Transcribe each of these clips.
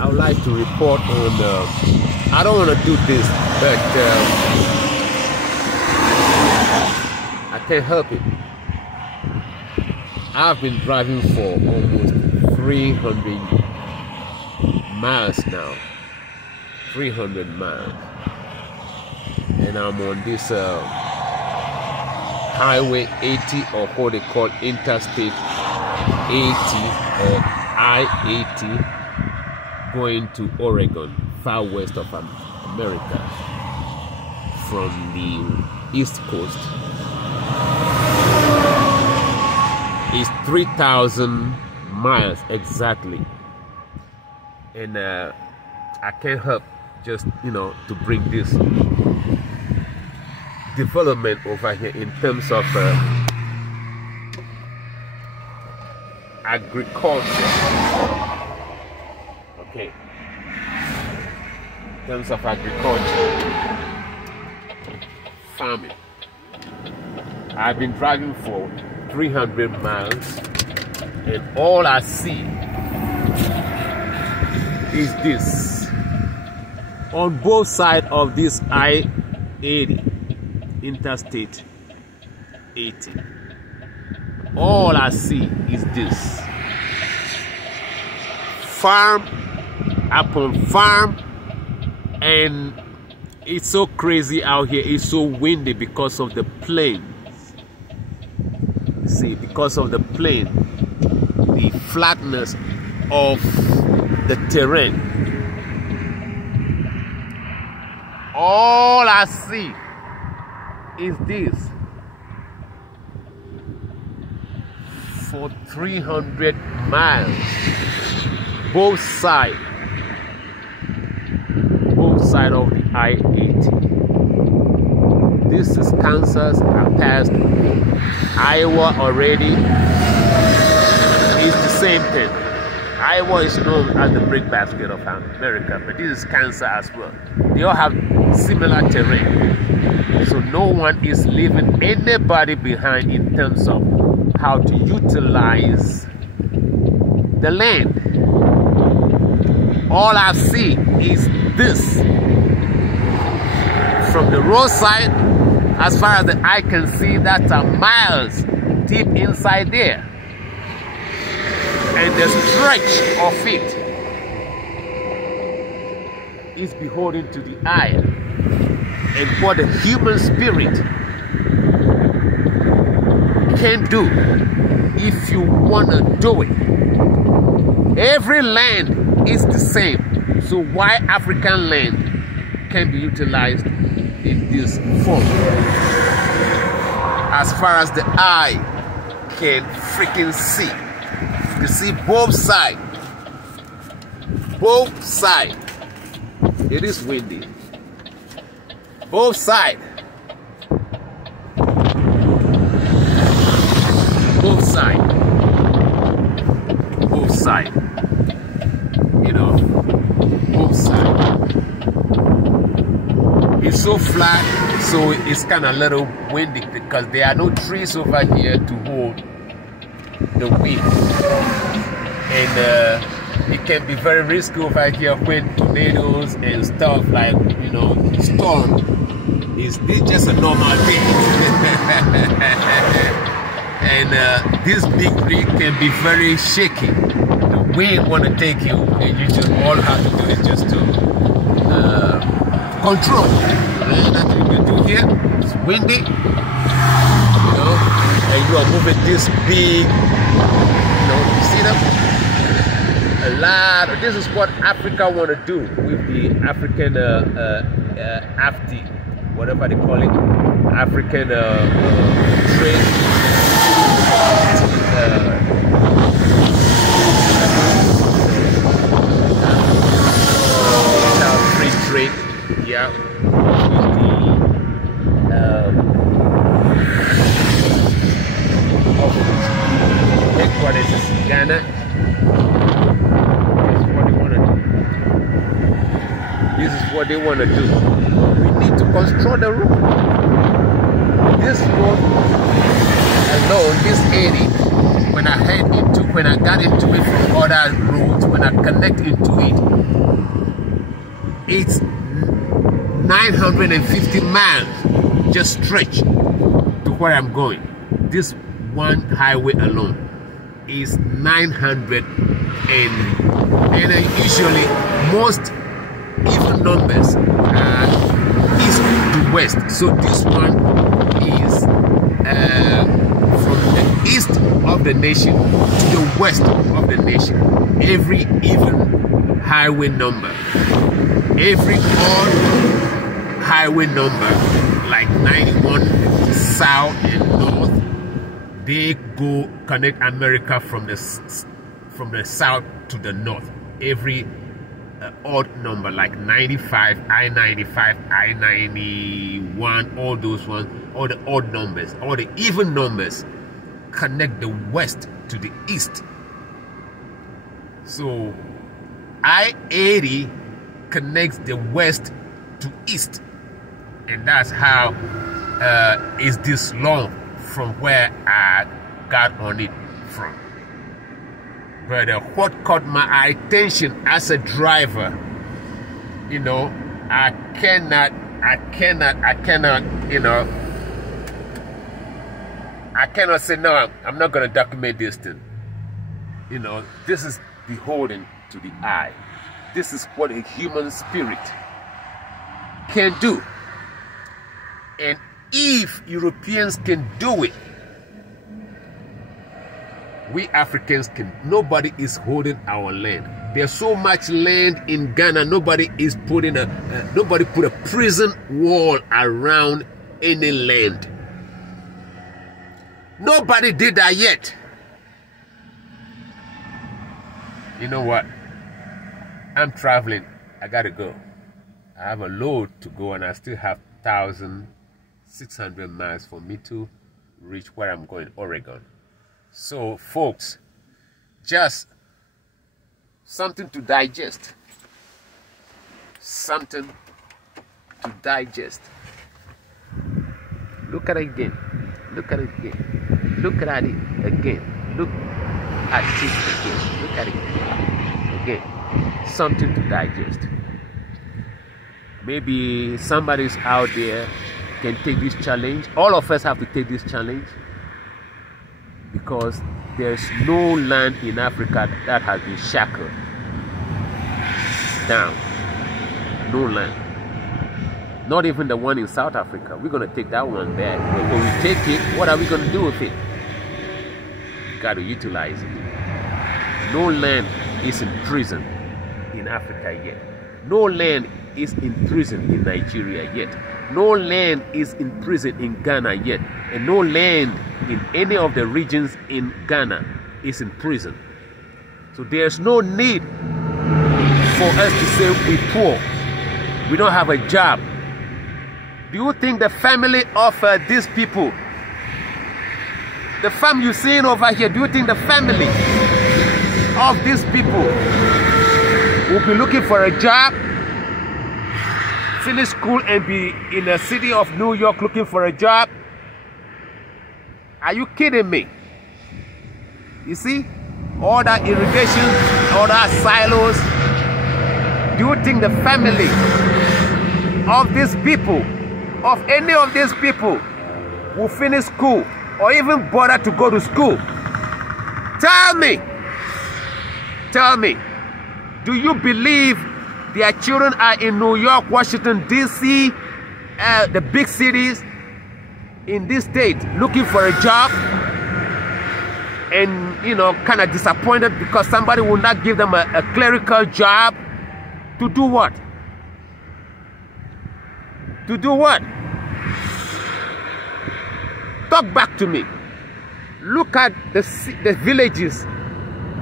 I would like to report on. I don't want to do this, but I can't help it. I've been driving for almost 300 miles now. 300 miles, and I'm on this Highway 80, or what they call Interstate 80 or I-80, going to Oregon, far west of America, from the East Coast. It's 3,000 miles exactly, and I can't help just, to bring this development over here in terms of agriculture. Okay, in terms of agriculture, farming. I've been driving for 300 miles, and all I see is this. On both sides of this I-80, Interstate 80, all I see is this. Farm upon farm, and it's so crazy out here. It's so windy because of the plains. See, because of the plain, the flatness of the terrain. All I see is this. For 300 miles, both sides of the I-80. This is Kansas. I passed Iowa already. It's the same thing. Iowa is known as the breadbasket of America, but this is Kansas as well. They all have similar terrain, so no one is leaving anybody behind in terms of how to utilize the land. All I see is this. From the roadside, as far as the eye can see, that's miles deep inside there. And the stretch of it is beholden to the eye. And what the human spirit can do if you want to do it. Every land is the same. So why African land can be utilized in this form? As far as the eye can freaking see. You see both sides. Both sides. It is windy. Both sides. Both sides. Both sides. Both sides. It's so flat, so it's kind of a little windy because there are no trees over here to hold the wind. And it can be very risky over here when tornadoes and stuff like, storm. It's just a normal thing. And this big rig can be very shaky. The wind want to take you, and you just all have to do is just to control. And that's what you do here. It's windy, and you are moving this big, you see them? This is what Africa want to do with the African AFTI, whatever they call it, African trade, free trade, yeah, with the headquarters is in Ghana. This is what they want to do. We need to construct the road. This road alone, this 80, when I got into it from other roads, when I connect into it, it's 950 miles just stretch to where I'm going. This one highway alone is 900, and usually most even numbers are east to west. So this one is from the east of the nation to the west of the nation. Every even highway number, every odd highway number, like 91 south and north, they go connect America from the south to the north. Every odd number, like 95, I-95, I-91, all those ones, all the odd numbers, all the even numbers connect the west to the east. So I-80 connects the west to east, and that's how is this long from where I got on it from. But what caught my attention as a driver, you know, I cannot, you know, I cannot say, no, I'm not going to document this thing. You know, this is beholden to the eye. This is what a human spirit can do. And if Europeans can do it, we Africans can. Nobody is holding our land. There's so much land in Ghana. Nobody is putting nobody put a prison wall around any land. Nobody did that yet. You know what? I'm traveling. I gotta go. I have a load to go, and I still have 1,600 miles for me to reach where I'm going, Oregon. So, folks, just something to digest. Something to digest. Look at it again. Look at it again. Look at it again. Look at it again. Look at it again. Something to digest. Maybe somebody's out there can take this challenge. All of us have to take this challenge, because there's no land in Africa that has been shackled down. No land. Not even the one in South Africa. We're going to take that one back. But when we take it, what are we going to do with it? Got to utilize it. No land is in prison in Africa yet. No land is in prison in Nigeria yet. No land is in prison in Ghana yet. And no land in any of the regions in Ghana is in prison. So there's no need for us to say we're poor. We don't have a job. Do you think the family of these people, the family you're seeing over here, do you think the family of these people will be looking for a job, finish school and be in the city of New York looking for a job? Are you kidding me? You see, all that irrigation, all that silos. Do you think the family of these people, of any of these people, will finish school or even bother to go to school? Tell me, do you believe their children are in New York, Washington, D.C., the big cities in this state looking for a job, and, you know, kind of disappointed because somebody will not give them a clerical job? To do what? To do what? Talk back to me. Look at the villages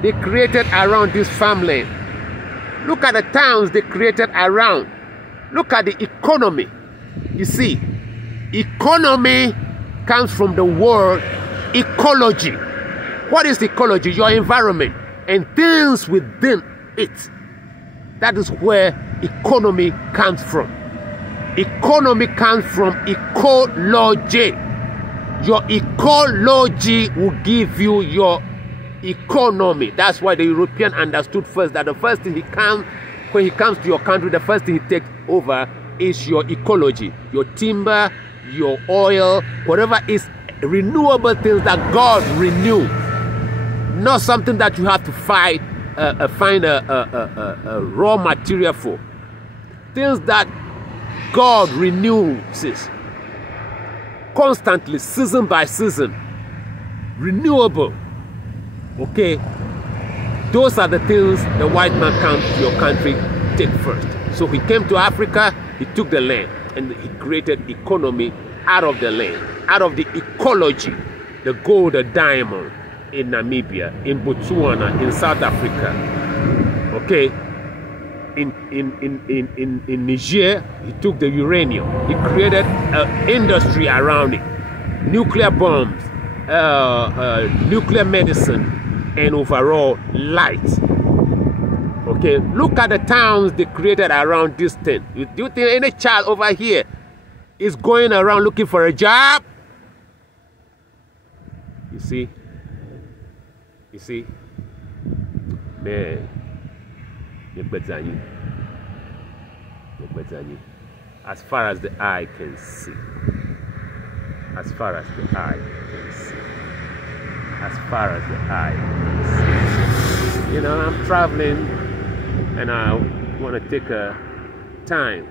they created around this farmland. Look at the towns they created around. Look at the economy. You see, economy comes from the word ecology. What is ecology? Your environment and things within it. That is where economy comes from. Economy comes from ecology. Your ecology will give you your economy. That's why the European understood first that the first thing when he comes to your country, the first thing he takes over is your ecology, your timber, your oil, whatever is renewable things that God renew, not something that you have to find a raw material for. Things that God renews constantly, season by season, renewable. Okay, those are the things the white man comes to your country take first. So he came to Africa, he took the land, and he created economy out of the land, out of the ecology, the gold, the diamond in Namibia, in Botswana, in South Africa. Okay, in Niger, he took the uranium. He created an industry around it, nuclear bombs, nuclear medicine, and overall light. Okay, look at the towns they created around this thing. Do you think any child over here is going around looking for a job? You see? You see? Man, as far as the eye can see. As far as the eye can see. As far as the eye can see. You know, I'm traveling and I want to take a time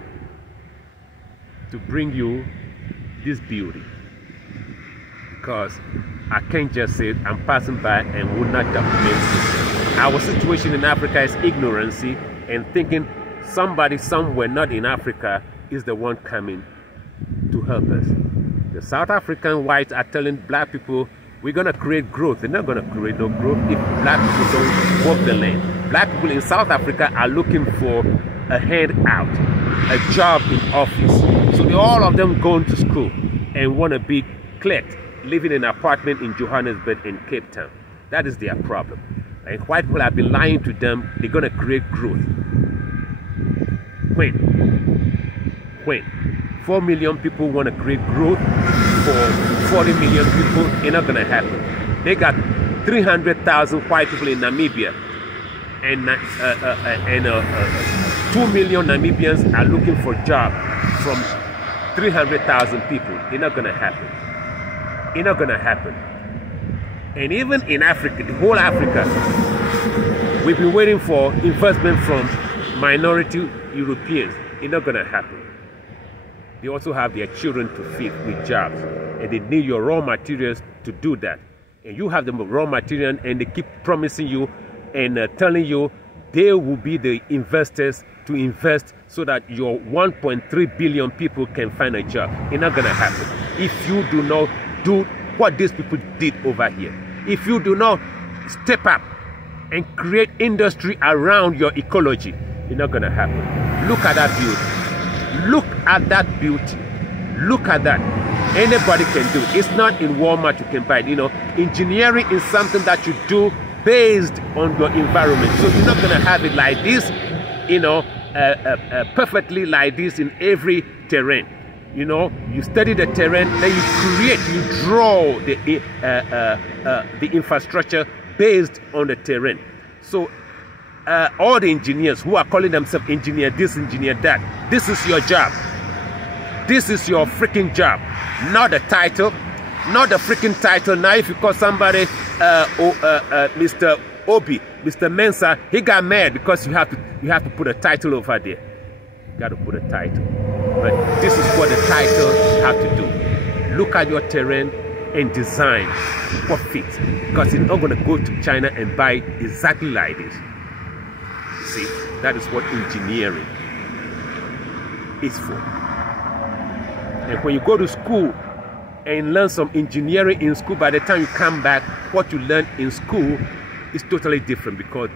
to bring you this beauty, because I can't just say I'm passing by and will not document it. Our situation in Africa is ignorancy and thinking somebody somewhere not in Africa is the one coming to help us. The South African whites are telling black people, we're going to create growth. They're not going to create no growth if black people don't work the land. Black people in South Africa are looking for a handout, a job in office. So all of them going to school and want to be clerks, living in an apartment in Johannesburg and Cape Town. That is their problem. And white people have been lying to them, they're going to create growth. When 4 million people want to create growth for 40 million people, it's not going to happen. They got 300,000 white people in Namibia, and 2 million Namibians are looking for jobs from 300,000 people. It's not going to happen. It's not going to happen. And even in Africa, the whole Africa, we've been waiting for investment from minority Europeans. It's not going to happen. They also have their children to feed with jobs, and they need your raw materials to do that. And you have the raw material, and they keep promising you and telling you they will be the investors to invest so that your 1.3 billion people can find a job. It's not going to happen if you do not do what these people did over here. If you do not step up and create industry around your ecology, it's not going to happen. Look at that beauty. Look at that beauty. Look at that. Anybody can do it. It's not in Walmart you can buy it. You know, engineering is something that you do based on your environment. So you're not going to have it like this, you know, perfectly like this in every terrain. You know, you study the terrain, then you create, you draw the infrastructure based on the terrain. So all the engineers who are calling themselves engineer this, engineer that, this is your job. This is your freaking job, not the title, not the freaking title. Now if you call somebody Mr. Obi, Mr. Mensa, he got mad because you have to put a title over there. You got to put a title. But this is what the title have to do. Look at your terrain and design what fits, because it's not going to go to China and buy exactly like this. See, that is what engineering is for. And when you go to school and learn some engineering in school, by the time you come back, what you learn in school is totally different, because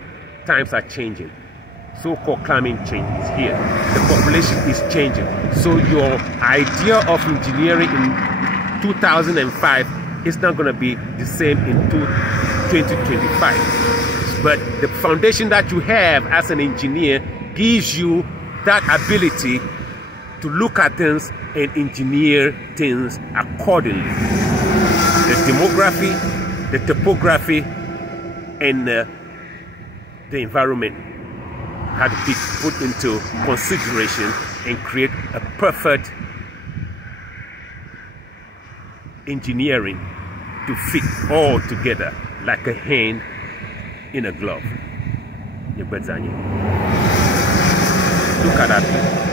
times are changing. So-called climate change is here. The population is changing. So your idea of engineering in 2005 is not going to be the same in 2025. But the foundation that you have as an engineer gives you that ability to look at things and engineer things accordingly. the demography, the topography, and the environment had to be put into consideration and create a perfect engineering to fit all together like a hand in a glove. Look at that.